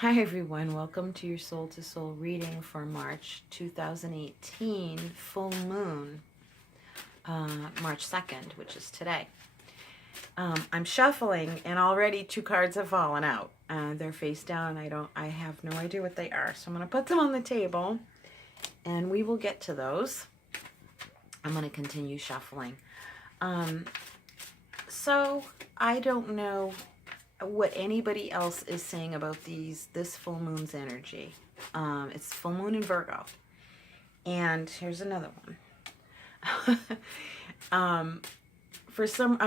Hi everyone, welcome to your Soul to Soul reading for March 2018 full moon, March 2nd, which is today. I'm shuffling and already two cards have fallen out. They're face down. I have no idea what they are. So I'm going to put them on the table and we will get to those. I'm going to continue shuffling. So I don't know what anybody else is saying about this full moon's energy. It's full moon in Virgo. And here's another one. I'm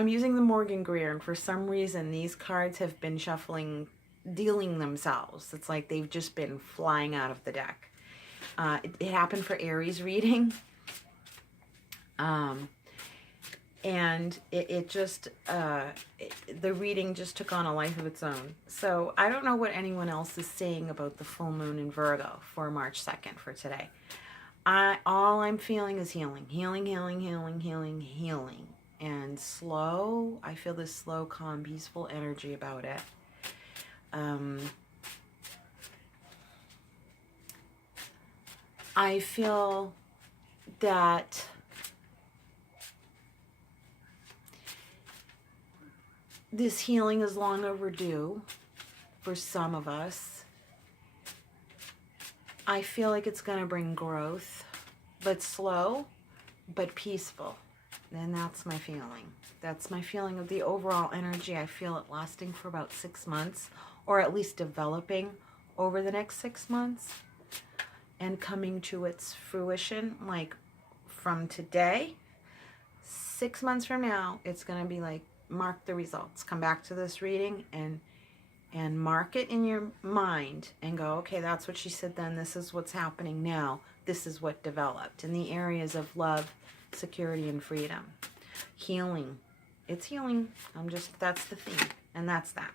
using the Morgan Greer, and for some reason these cards have been dealing themselves. It's like they've just been flying out of the deck. It happened for Aries reading. And the reading just took on a life of its own. So I don't know what anyone else is saying about the full moon in Virgo for March 2nd for today. All I'm feeling is healing. Healing, healing, healing, healing, healing. And slow. I feel this slow, calm, peaceful energy about it. I feel that this healing is long overdue for some of us. I feel like it's going to bring growth, but slow, but peaceful. And that's my feeling. That's my feeling of the overall energy. I feel it lasting for about 6 months, or at least developing over the next 6 months and coming to its fruition. Like from today, 6 months from now, it's going to be like, mark the results. Come back to this reading and mark it in your mind and go, okay, that's what she said then. This is what's happening now. This is what developed in the areas of love, security, and freedom. Healing. It's healing. That's the theme. And that's that.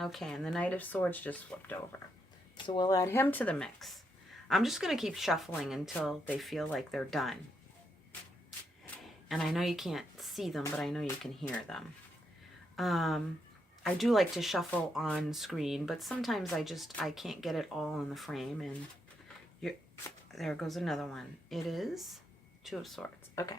Okay, and the Knight of Swords just flipped over. So we'll add him to the mix. I'm just going to keep shuffling until they feel like they're done. And I know you can't see them, but I know you can hear them. I do like to shuffle on screen, but sometimes I can't get it all in the frame. And there goes another one. It is Two of Swords. Okay.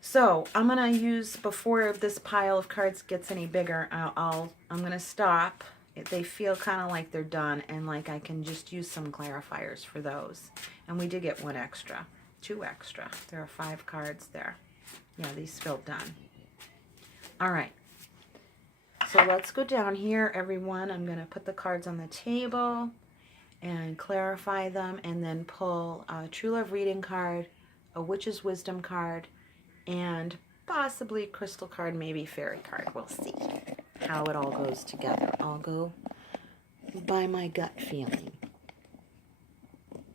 So I'm going to use, before this pile of cards gets any bigger, I'm going to stop. They feel kind of like they're done, and like I can just use some clarifiers for those. And we did get 1 extra. 2 extra. There are 5 cards there. Yeah, these feel done. All right. So let's go down here, everyone. I'm going to put the cards on the table and clarify them, and then pull a True Love reading card, a Witch's Wisdom card, and possibly a crystal card, maybe fairy card. We'll see how it all goes together. I'll go by my gut feeling.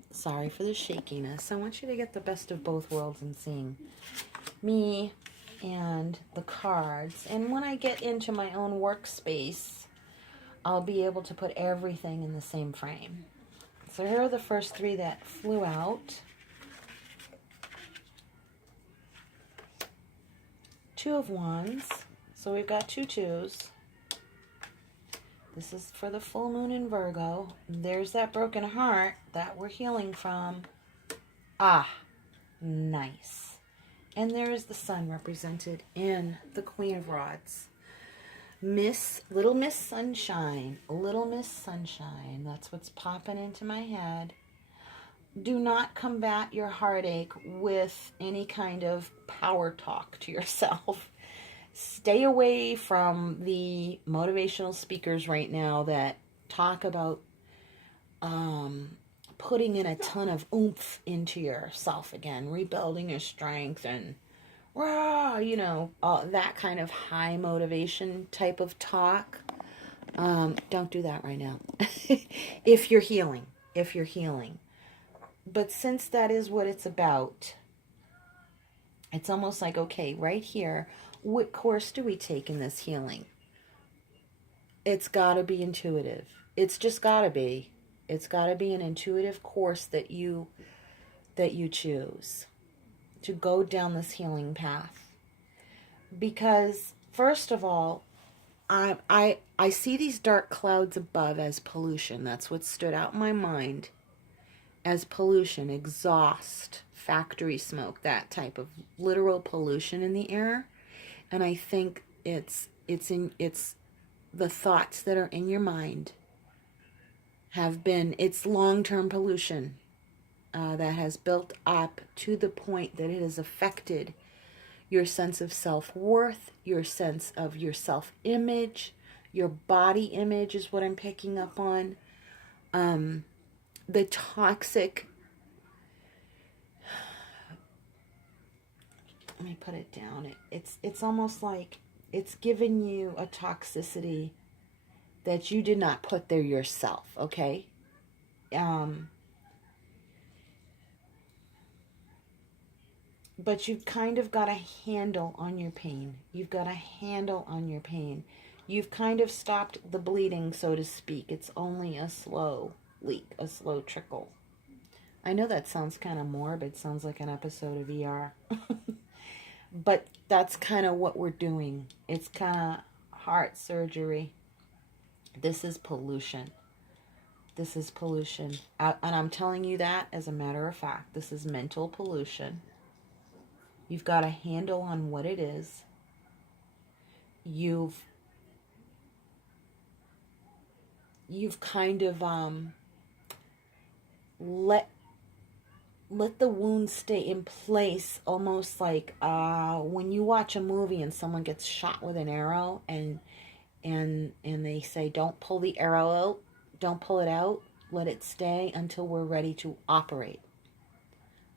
Sorry for the shakiness. I want you to get the best of both worlds and seeing me and the cards. And when I get into my own workspace, I'll be able to put everything in the same frame. So here are the first 3 that flew out. 2 of Wands. So we've got 2 2s. This is for the full moon in Virgo. There's that broken heart that we're healing from. Ah, nice. And there is the Sun represented in the Queen of Rods. Little Miss Sunshine. Little Miss Sunshine. That's what's popping into my head. Do not combat your heartache with any kind of power talk to yourself. Stay away from the motivational speakers right now that talk about putting in a ton of oomph into yourself again, rebuilding your strength, and that kind of high motivation type of talk. Don't do that right now. if you're healing. But since that is what it's about, it's almost like, okay, right here, what course do we take in this healing? It's got to be intuitive. It's just got to be. It's got to be an intuitive course that you choose to go down this healing path. Because, first of all, I see these dark clouds above as pollution. That's what stood out in my mind as pollution, exhaust, factory smoke, that type of literal pollution in the air. And I think it's the thoughts that are in your mind have been, it's long-term pollution that has built up to the point that it has affected your sense of self-worth, your sense of your self-image, your body image is what I'm picking up on. The toxic, let me put it down. It's almost like it's given you a toxicity that you did not put there yourself, okay? But you've kind of got a handle on your pain. You've got a handle on your pain. You've kind of stopped the bleeding, so to speak. It's only a slow leak, a slow trickle. I know that sounds kind of morbid. Sounds like an episode of ER. But that's kind of what we're doing. It's kind of heart surgery. This is pollution. This is pollution. And I'm telling you that as a matter of fact. This is mental pollution. You've got a handle on what it is. You've kind of let the wound stay in place, almost like when you watch a movie and someone gets shot with an arrow and they say, don't pull the arrow out, don't pull it out, let it stay until we're ready to operate.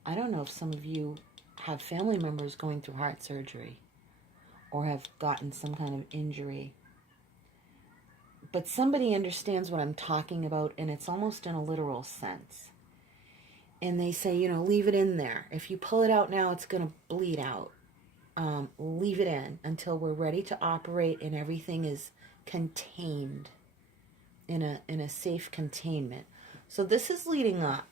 I don't know if some of you have family members going through heart surgery or have gotten some kind of injury, but somebody understands what I'm talking about, and it's almost in a literal sense. And they say, leave it in there. If you pull it out now, it's going to bleed out. Leave it in until we're ready to operate and everything is contained in a safe containment. So this is leading up.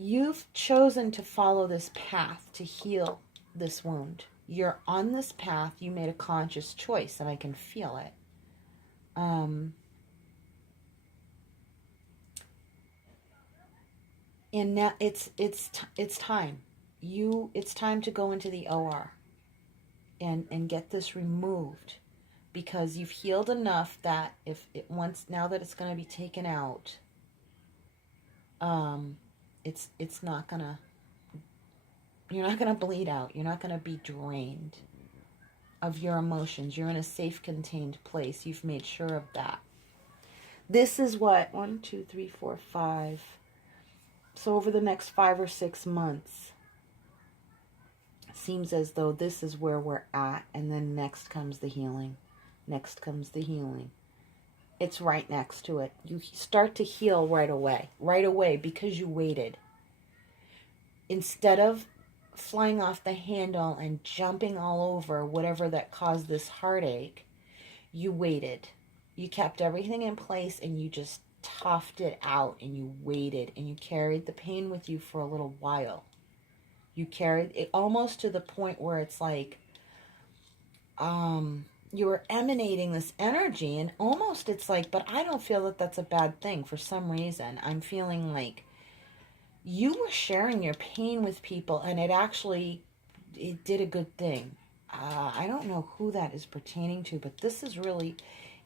You've chosen to follow this path to heal this wound. You're on this path. You made a conscious choice, and I can feel it. And now it's time. It's time to go into the OR and get this removed, because you've healed enough that now that it's going to be taken out, it's not gonna, you're not gonna bleed out. You're not gonna be drained of your emotions. You're in a safe, contained place. You've made sure of that. This is what 1, 2, 3, 4, 5. So over the next 5 or 6 months, seems as though this is where we're at, and then next comes the healing. Next comes the healing. It's right next to it. You start to heal right away, because you waited. Instead of flying off the handle and jumping all over whatever that caused this heartache, you waited. You kept everything in place, and you just toughed it out, and you waited, and you carried the pain with you for a little while. You carried it almost to the point where it's like you were emanating this energy, and almost it's like, but I don't feel that that's a bad thing. For some reason, I'm feeling like you were sharing your pain with people, and it did a good thing. I don't know who that is pertaining to, but this is really,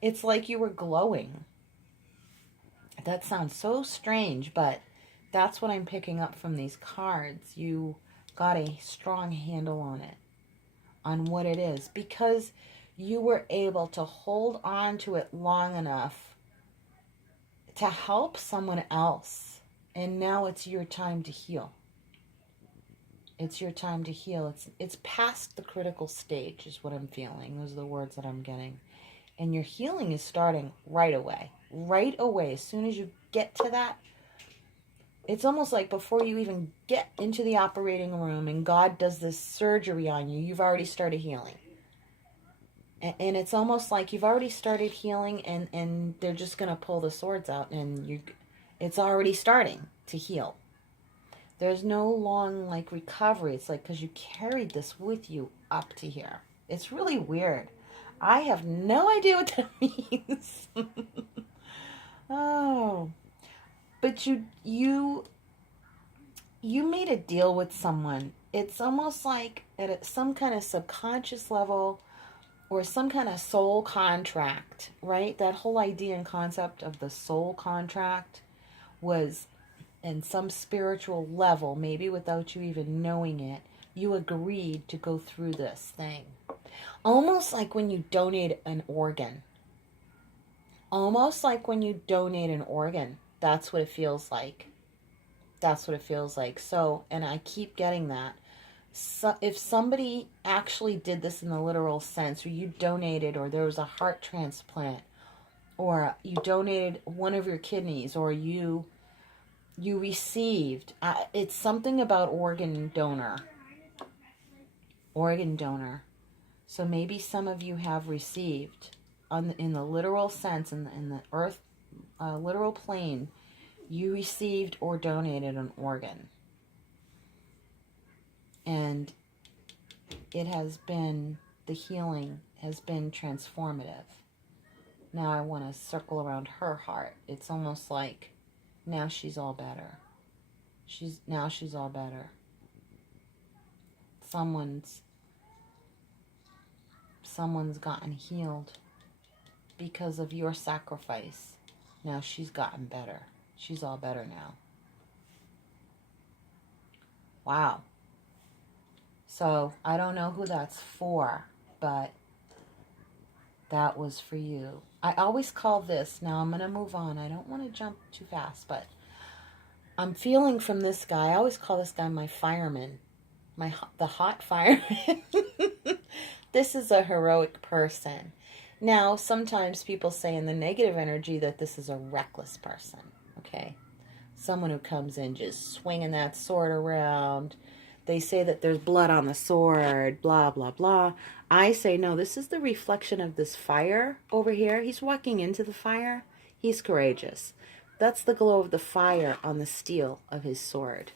it's like you were glowing. That sounds so strange, but that's what I'm picking up from these cards. You got a strong handle on it, on what it is, because you were able to hold on to it long enough to help someone else. And now it's your time to heal. It's your time to heal. It's past the critical stage is what I'm feeling. Those are the words that I'm getting. And your healing is starting right away. Right away. As soon as you get to that, it's almost like before you even get into the operating room and God does this surgery on you, you've already started healing. And it's almost like you've already started healing, and they're just going to pull the swords out, and it's already starting to heal. There's no long recovery. It's like, because you carried this with you up to here. It's really weird. I have no idea what that means. Oh, but you made a deal with someone. It's almost like at some kind of subconscious level or some kind of soul contract, right? That whole idea and concept of the soul contract was in some spiritual level, maybe without you even knowing it, you agreed to go through this thing. Almost like when you donate an organ. Almost like when you donate an organ. That's what it feels like. That's what it feels like. So, and I keep getting that. So if somebody actually did this in the literal sense, or you donated, or there was a heart transplant, or you donated one of your kidneys, or you received, it's something about organ donor. Organ donor. So maybe some of you have received, in the literal sense, in the earth, literal plane, you received or donated an organ. And it has been, the healing has been transformative. Now I want to circle around her heart. It's almost like now she's all better. She's all better. Someone's gotten healed because of your sacrifice. Now she's gotten better. She's all better now. Wow. So I don't know who that's for, but that was for you. I always call this, now I'm going to move on. I don't want to jump too fast, but I'm feeling from this guy. I always call this guy my fireman. The hot fireman. This is a heroic person. Now, sometimes people say in the negative energy that this is a reckless person, okay? Someone who comes in just swinging that sword around. They say that there's blood on the sword, blah, blah, blah. I say, no, this is the reflection of this fire over here. He's walking into the fire. He's courageous. That's the glow of the fire on the steel of his sword.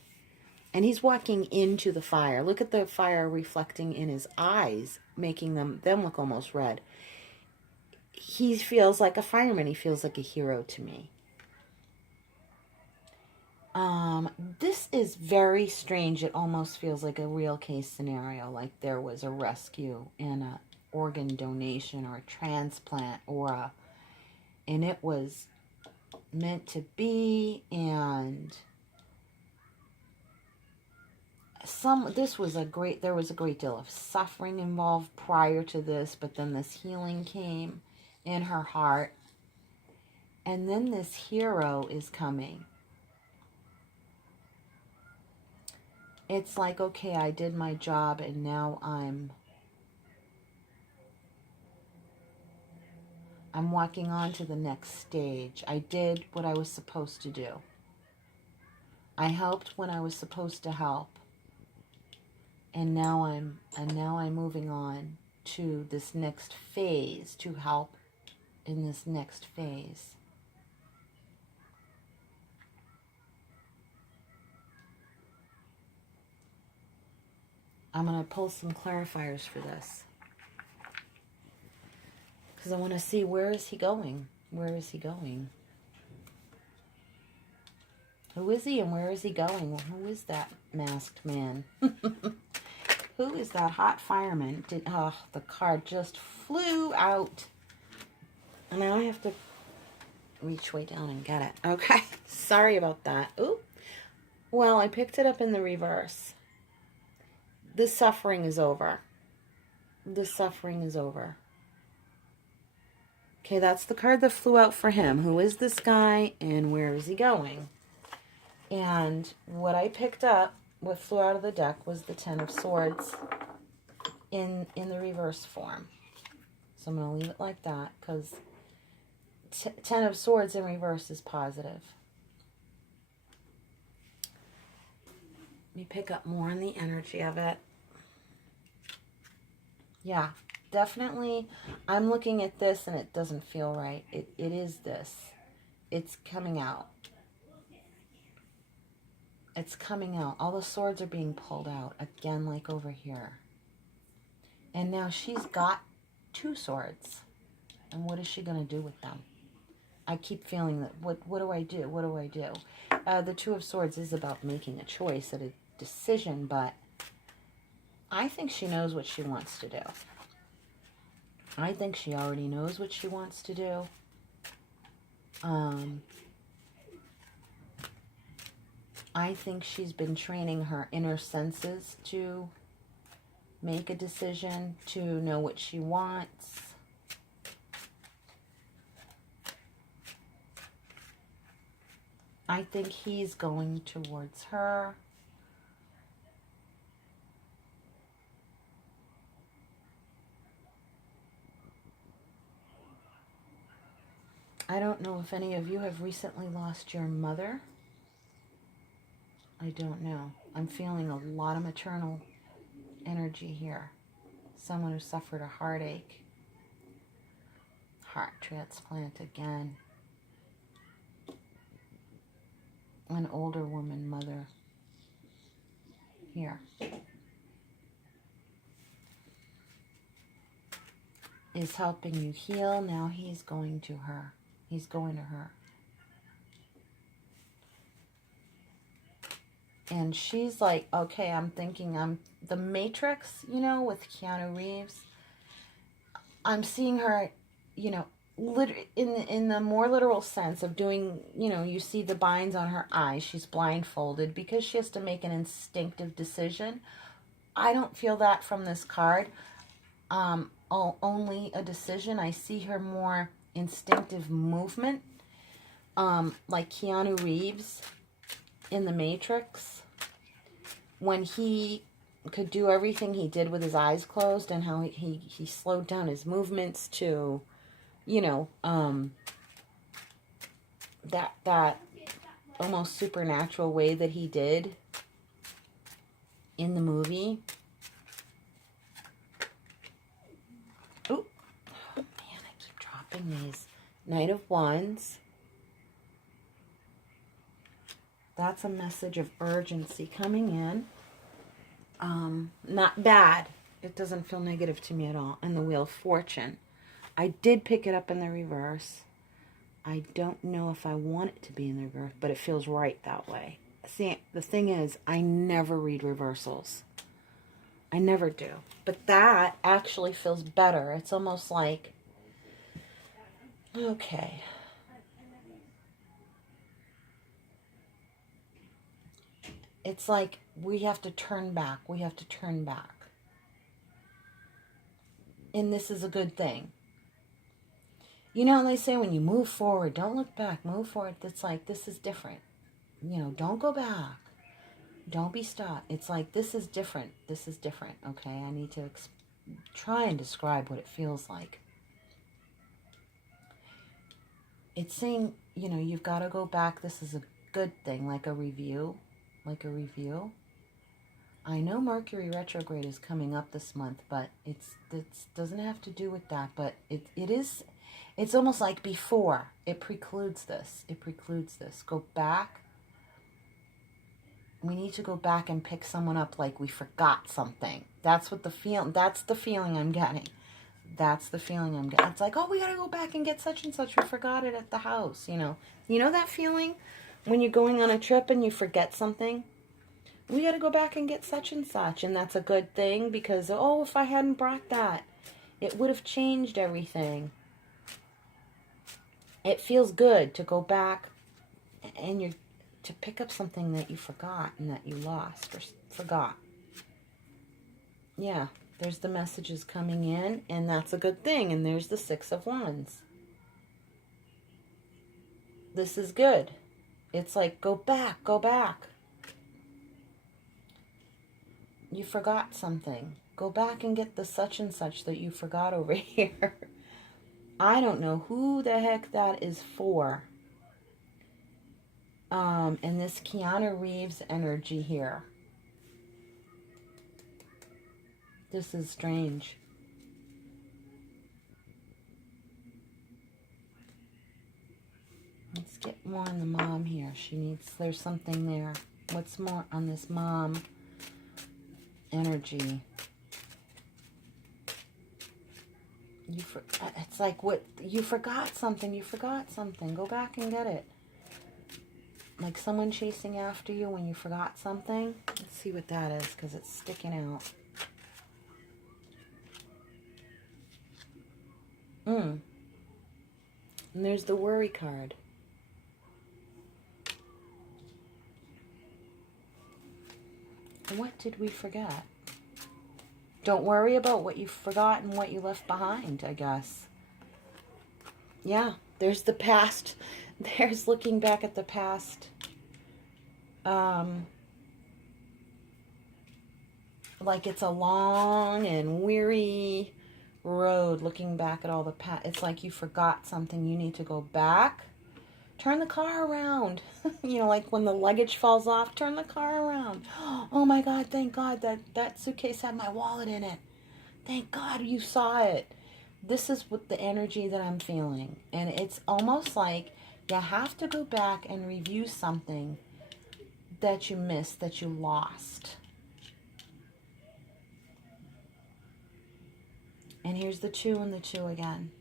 And he's walking into the fire. Look at the fire reflecting in his eyes, making them look almost red. He feels like a fireman. He feels like a hero to me. This is very strange. It almost feels like a real case scenario, like there was a rescue and a organ donation or a transplant and it was meant to be, and there was a great deal of suffering involved prior to this, but then this healing came in her heart, and then this hero is coming. It's like, okay, I did my job and now I'm walking on to the next stage. I did what I was supposed to do. I helped when I was supposed to help. And now I'm moving on to this next phase, to help in this next phase. I'm going to pull some clarifiers for this, because I want to see, where is he going? Where is he going? Who is he and where is he going? Who is that masked man? Who is that hot fireman? The card just flew out. And now I have to reach way down and get it. Okay, sorry about that. Ooh. Well, I picked it up in the reverse. The suffering is over. The suffering is over. Okay, that's the card that flew out for him. Who is this guy and where is he going? And what I picked up, what flew out of the deck, was the Ten of Swords in the reverse form. So I'm going to leave it like that, because Ten of Swords in reverse is positive. Let me pick up more on the energy of it. Yeah, definitely. I'm looking at this and it doesn't feel right. It is this. It's coming out. It's coming out. All the swords are being pulled out. Again, like over here. And now she's got 2 swords. And what is she going to do with them? I keep feeling that, what do I do? What do I do? The 2 of Swords is about making a choice and a decision, but I think she knows what she wants to do. I think she already knows what she wants to do. I think she's been training her inner senses to make a decision, to know what she wants. I think he's going towards her. I don't know if any of you have recently lost your mother. I don't know. I'm feeling a lot of maternal energy here. Someone who suffered a heartache. Heart transplant again. An older woman, mother. Here. Is helping you heal. Now he's going to her. He's going to her. And she's like, okay, I'm thinking I'm the Matrix, you know, with Keanu Reeves. I'm seeing her, you know, in the more literal sense of doing, you know, you see the binds on her eyes. She's blindfolded because she has to make an instinctive decision. I don't feel that from this card. Only a decision. I see her more instinctive movement, like Keanu Reeves in the Matrix, when he could do everything he did with his eyes closed, and how he slowed down his movements to, you know, that almost supernatural way that he did in the movie. Oh man, I keep dropping these. Knight of Wands. That's a message of urgency coming in. Not bad. It doesn't feel negative to me at all. And the Wheel of Fortune. I did pick it up in the reverse. I don't know if I want it to be in the reverse, but it feels right that way. See, the thing is, I never read reversals. I never do. But that actually feels better. It's almost like, okay. It's like we have to turn back. We have to turn back. And this is a good thing. You know, they say when you move forward, don't look back, move forward. It's like, this is different. You know, don't go back. Don't be stopped. It's like, this is different. This is different, okay? I need to try and describe what it feels like. It's saying, you know, you've got to go back. This is a good thing, like a review. Like a review. I know Mercury retrograde is coming up this month, but it doesn't have to do with that. But it's almost like before. It precludes this. It precludes this. Go back. We need to go back and pick someone up like we forgot something. That's what the that's the feeling I'm getting. That's the feeling I'm getting. It's like, oh, we got to go back and get such and such. We forgot it at the house, you know. You know that feeling when you're going on a trip and you forget something? We got to go back and get such and such. And that's a good thing because, oh, if I hadn't brought that, it would have changed everything. It feels good to go back and to pick up something that you forgot and that you lost or forgot. Yeah, there's the messages coming in, and that's a good thing. And there's the Six of Wands. This is good. It's like, go back, go back. You forgot something. Go back and get the such and such that you forgot over here. I don't know who the heck that is for. And this Keanu Reeves energy here. This is strange. Let's get more on the mom here. There's something there. What's more on this mom energy? It's like what you forgot something. You forgot something. Go back and get it. Like someone chasing after you when you forgot something. Let's see what that is because it's sticking out. And there's the worry card. And what did we forget? Don't worry about what you forgot and what you left behind, I guess. Yeah, there's the past. There's looking back at the past. Like it's a long and weary road looking back at all the past. It's like you forgot something. You need to go back. Turn the car around. You know, like when the luggage falls off, turn the car around. Oh my God, thank God that suitcase had my wallet in it. Thank God you saw it. This is what the energy that I'm feeling. And it's almost like you have to go back and review something that you missed, that you lost. And here's the 2 and the 2 again.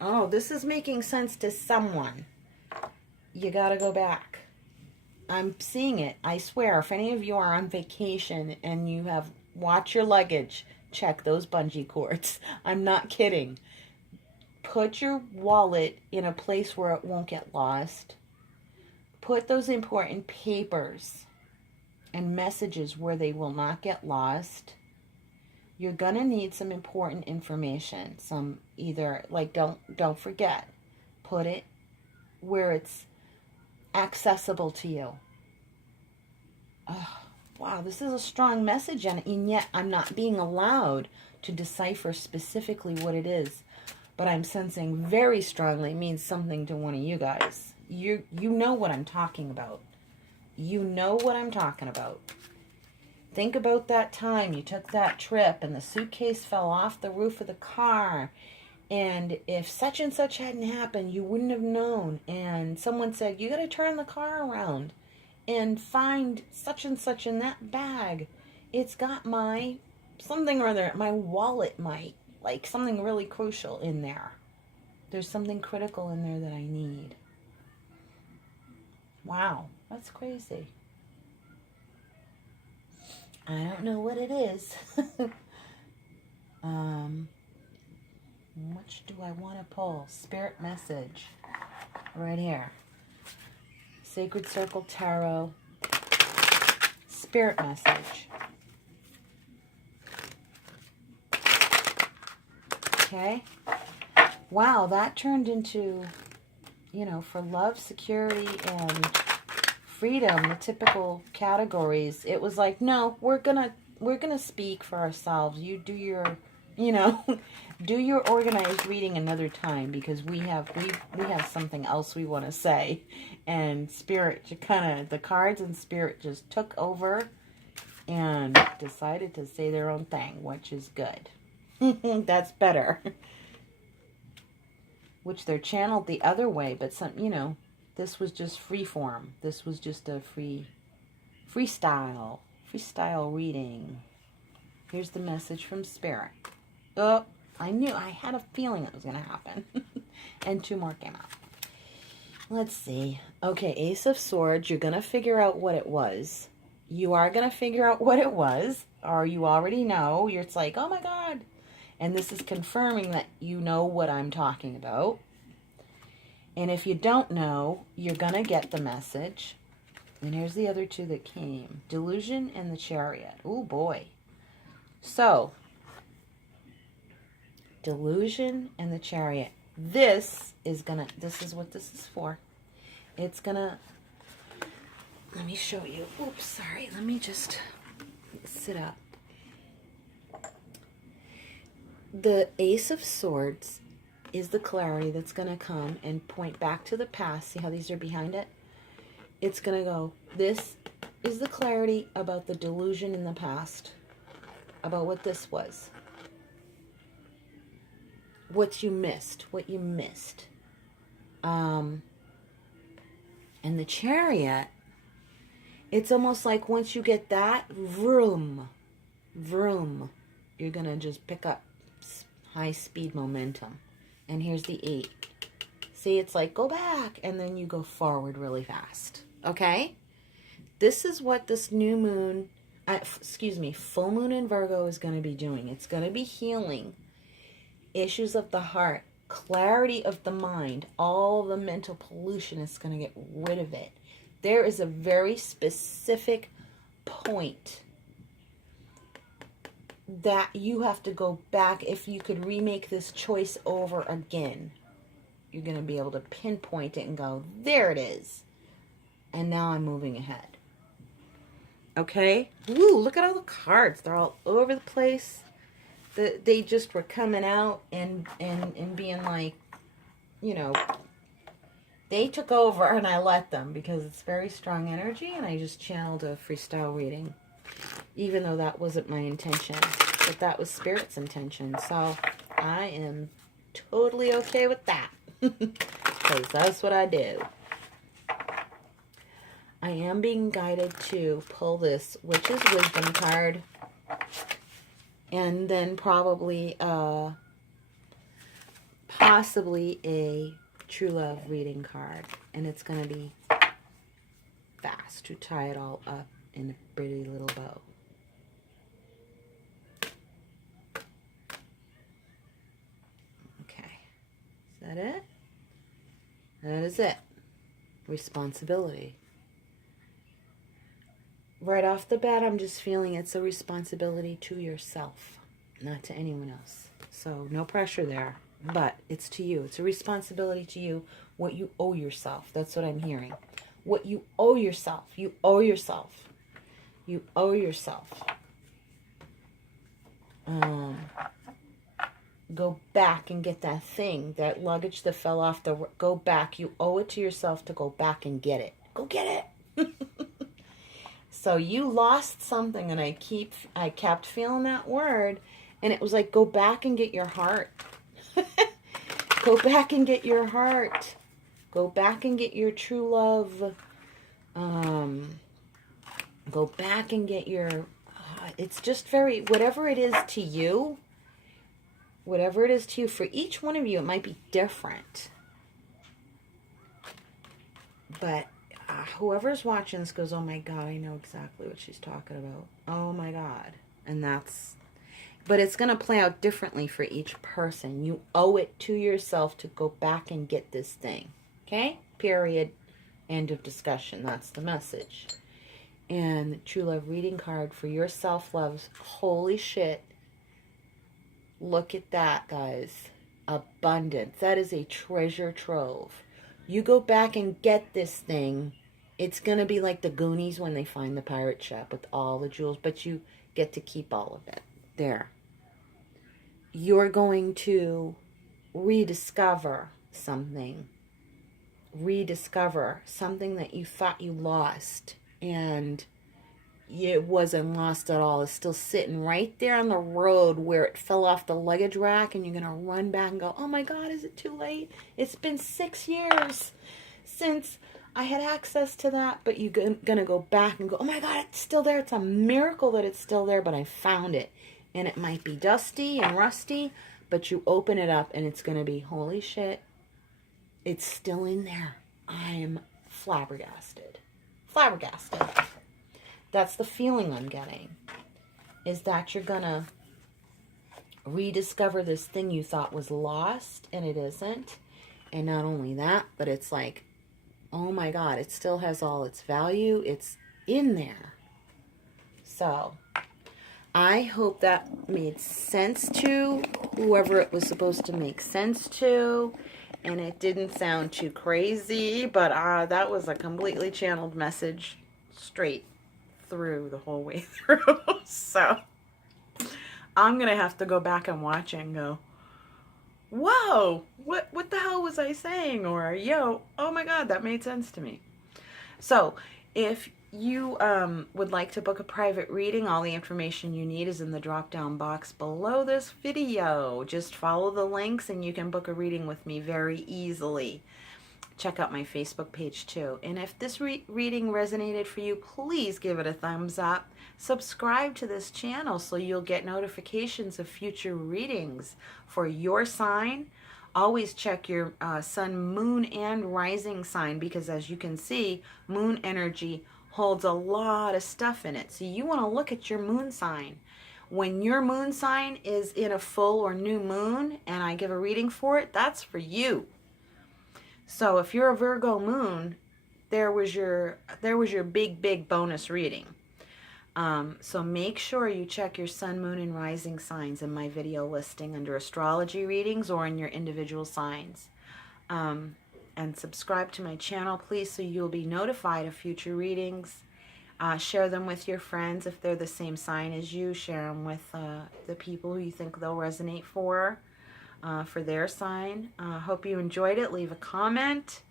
Oh, this is making sense to someone. You got to go back. I'm seeing it. I swear, if any of you are on vacation and you have watch your luggage, check those bungee cords. I'm not kidding. Put your wallet in a place where it won't get lost. Put those important papers and messages where they will not get lost. You're going to need some important information. Some either, like, don't forget. Put it where it's accessible to you. Oh, wow, this is a strong message, and yet I'm not being allowed to decipher specifically what it is. But I'm sensing very strongly it means something to one of you guys. You know what I'm talking about. You know what I'm talking about. Think about that time you took that trip and the suitcase fell off the roof of the car. And if such and such hadn't happened, you wouldn't have known. And someone said, you got to turn the car around and find such and such in that bag. It's got my something or other, my wallet, like something really crucial in there. There's something critical in there that I need. Wow, that's crazy. I don't know what it is. Which do I want to pull? Spirit message. Right here. Sacred Circle Tarot. Spirit message. Okay. Wow, that turned into, you know, for love, security, and freedom, the typical categories. It was like, no, we're gonna speak for ourselves. You do your, you know, do your organized reading another time, because we have something else we want to say. And Spirit kind of, the cards and Spirit just took over and decided to say their own thing, which is good. That's better. Which they're channeled the other way, but some, you know, this was just free form. This was just a freestyle reading. Here's the message from Spirit. Oh, I had a feeling it was going to happen. And 2 more came out. Let's see. Okay, Ace of Swords. You're going to figure out what it was. You are going to figure out what it was, or you already know. It's like, oh my God. And this is confirming that you know what I'm talking about. And if you don't know, you're going to get the message. And here's the other 2 that came. Delusion and the Chariot. Oh, boy. So, Delusion and the Chariot. This is what this is for. It's going to, let me show you. Oops, sorry. Let me just sit up. The Ace of Swords is the clarity that's going to come and point back to the past. See how these are behind it? It's going to go, this is the clarity about the delusion in the past, about what this was. What you missed. And the Chariot, it's almost like once you get that, vroom, you're going to just pick up high-speed momentum. And here's the 8. See, it's like, go back, and then you go forward really fast. Okay? This is what this new moon, full moon in Virgo is going to be doing. It's going to be healing issues of the heart, clarity of the mind, all the mental pollution. Is going to get rid of it. There is a very specific point that you have to go back. If you could remake this choice over again, you're going to be able to pinpoint it and go, there it is. And now I'm moving ahead. Okay? Ooh, look at all the cards. They're all over the place. They just were coming out and being like, you know, they took over and I let them, because it's very strong energy, and I just channeled a freestyle reading. Even though that wasn't my intention. But that was Spirit's intention. So I am totally okay with that. Because that's what I do. I am being guided to pull this Witch's Wisdom card. And then probably, possibly a True Love reading card. And it's going to be fast to tie it all up in a pretty little bow. Okay. Is that it? That is it. Responsibility. Right off the bat, I'm just feeling it's a responsibility to yourself, not to anyone else. So no pressure there, but it's to you. It's a responsibility to you, what you owe yourself. That's what I'm hearing. What you owe yourself. You owe yourself. You owe yourself. Go back and get that thing, that luggage that fell off the... Go back. You owe it to yourself to go back and get it. Go get it. So you lost something, and I kept feeling that word, and it was like, go back and get your heart. Go back and get your heart. Go back and get your true love. Go back and get your... it's just very... Whatever it is to you, for each one of you, it might be different. But whoever's watching this goes, oh my God, I know exactly what she's talking about. Oh my God. And that's... But it's going to play out differently for each person. You owe it to yourself to go back and get this thing. Okay? Period. End of discussion. That's the message. And the True Love reading card for your self-love. Holy shit. Look at that, guys. Abundance. That is a treasure trove. You go back and get this thing. It's going to be like the Goonies when they find the pirate ship with all the jewels. But you get to keep all of it. There. You're going to rediscover something. Rediscover something that you thought you lost. And it wasn't lost at all. It's still sitting right there on the road where it fell off the luggage rack. And you're going to run back and go, oh my God, is it too late? It's been 6 years since I had access to that. But you're going to go back and go, oh my God, it's still there. It's a miracle that it's still there, but I found it. And it might be dusty and rusty, but you open it up and it's going to be, holy shit, it's still in there. I am flabbergasted. Flabbergasted. That's the feeling I'm getting. Is that you're going to rediscover this thing you thought was lost, and it isn't. And not only that, but it's like, oh my God, it still has all its value. It's in there. So I hope that made sense to whoever it was supposed to make sense to. And it didn't sound too crazy, but that was a completely channeled message straight through the whole way through. So I'm going to have to go back and watch it and go, whoa, what the hell was I saying? Or, yo, oh my God, that made sense to me. So if you would like to book a private reading, all the information you need is in the drop-down box below this video. Just follow the links and you can book a reading with me very easily. check out my Facebook page too. And if this reading resonated for you, please give it a thumbs up. Subscribe to this channel so you'll get notifications of future readings for your sign. Always check your sun, moon, and rising sign, because as you can see, moon energy holds a lot of stuff in it. So you want to look at your moon sign. When your moon sign is in a full or new moon and I give a reading for it, that's for you. So if you're a Virgo moon, there was your big bonus reading. So make sure you check your sun, moon, and rising signs in my video listing under astrology readings or in your individual signs. And subscribe to my channel, please, so you'll be notified of future readings. Share them with your friends if they're the same sign as you. Share them with the people who you think they'll resonate for their sign. Hope you enjoyed it. Leave a comment.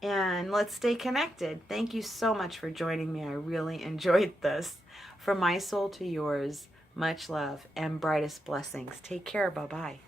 And let's stay connected. Thank you so much for joining me. I really enjoyed this. From my soul to yours, much love and brightest blessings. Take care. Bye-bye.